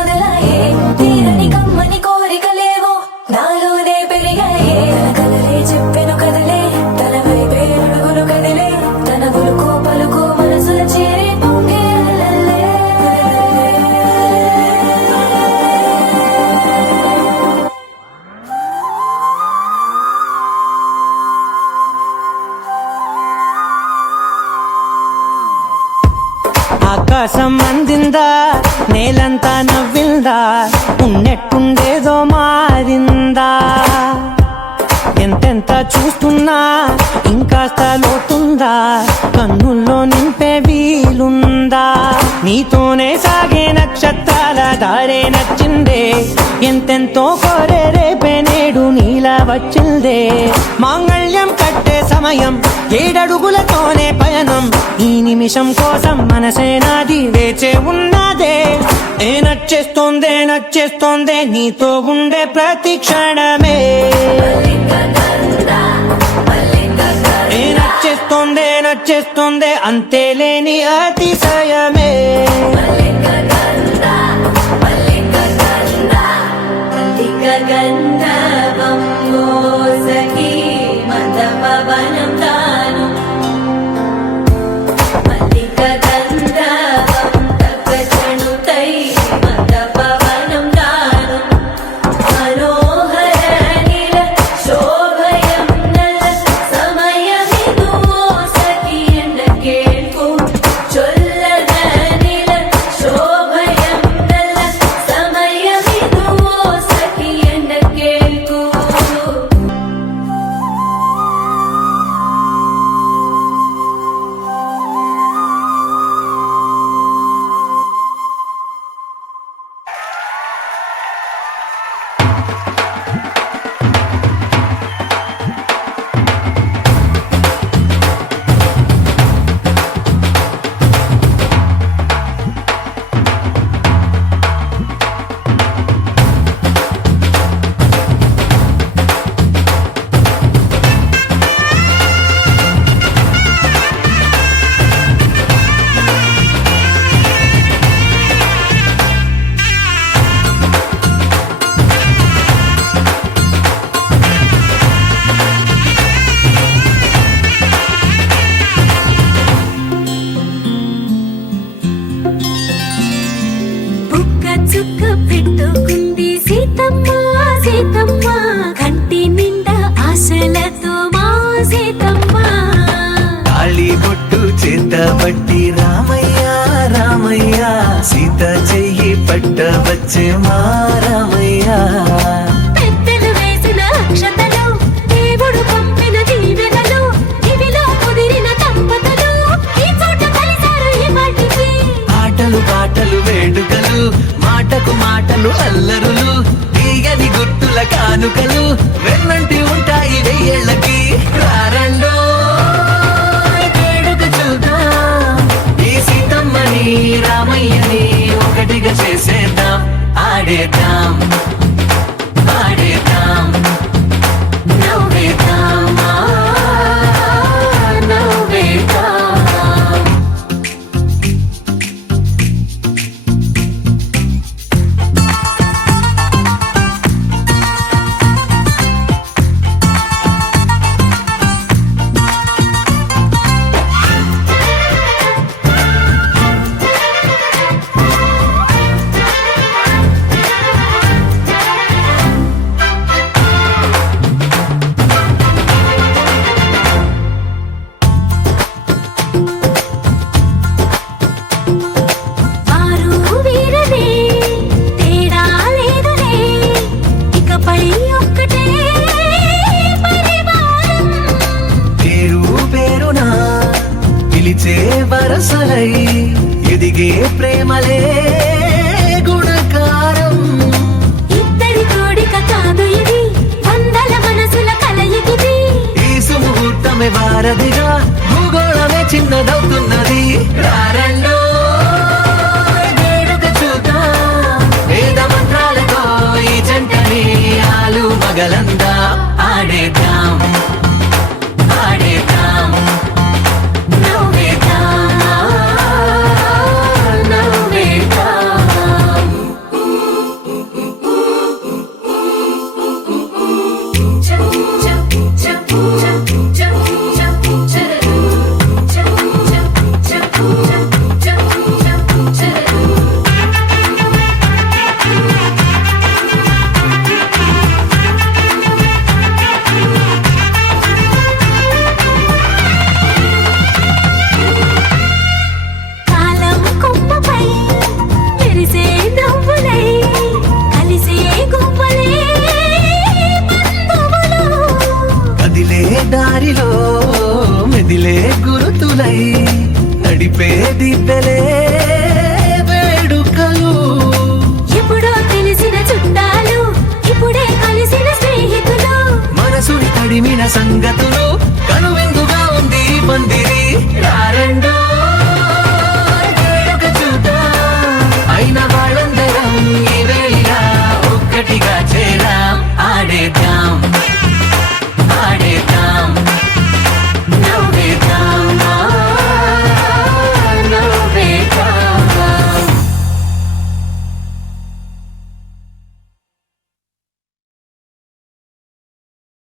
మొదలాయే తీరని కమ్మని కోరికలేవో నాలోనే పెరిగాయే తన కలలే చెప్పెను కదలే తన వైపే అడుగులు కదిలే తన ఉలుకు పలుకు మనసుల చేరి పొంగే అలలే. ఆకాశం అందిందా నేలంతా నవ్విందా ఉన్నట్టుండేదో మారిందా ఎంతెంత చూస్తున్నా ఇంకాస్త లోతుందా కన్నుల్లో నింపే వీలుందా నీతోనే సాగే నక్షత్రాల దారే నచ్చిందే ఎంతెంతో కోరే రేపే నేడు నీలా వచ్చిందే మాంగళ్యం కట్టే సమయం 7 అడుగులతోనే పయనం ఈ నిమిషం కోసం మనసే నాది వేచే ఉన్నదే నచ్చేస్తోందే నీతో ఉండే ప్రతి క్షణమే నచ్చేస్తోందే అంతేలేని అతిశయమే గంధర్వం మోసకి మందపవనం తాను మల్లిక గంధర్వం తగ్గచణుతై మందపవనం తాను మనోహర నీల శోభయం నల్ల సమయమిదు మోసకి ఎన్న కేಳ್ಕು చొల్లద నీల శోభయం నల్ల సమయమిదు మోసకి ఎన్న కేಳ್కు. బుక్క చుక్క పెట్టుకుంది సీతమ్మ సీతమ్మ కంటి నిండా ఆశలతో మా సీతమ్మ తాళి బొట్టు చేతబట్టి రామయ్య రామయ్య సీత చెయ్యి పట్ట వచ్చే మా రామయ్య పెద్దలు వేసిన అక్షతలు దేవుడు పంపిన దీవెనలు ఇవిలో కుదిరిన దంపతులు ఈ చోట కలిసారు ఈ వాటికి ఆటలు పాటలు వేడుకలు మాటకు మాటలు అల్లరులు తీయని గుర్తుల కానుకలు వెన్నంటి ఉంటాయి 1000 ఏళ్ళకి రారండో వేడుక చూద్దాం ఈ సీతమ్మని రామయ్యని ఒకటిగా చేసేద్దాం ఆడేద్దాం ఆడేద్దాం నవ్వేద్దాం నవ్వేద్దాం. వారు వీరనే తేడా లేదులే ఇకపై ఒక్కటే పరివారం పేరు పేరునా పిలిచే వరసలై ఎదిగే ప్రేమలే గుణకారం ఇద్దరి కోడిక కాదు ఇది వందల మనసుల కలయికిది ఈ సుముహూర్తమే వారధిగా భూగోళమే చిన్నదవుతున్నది రారండో వేడుక చూద్దాం వేద మంత్రాలతో ఈ జంటని ఆలు మగలందా ఆడేద్దాం ఆడేద్దాం నవ్వేద్దాం నవ్వేద్దాం. సంగతులు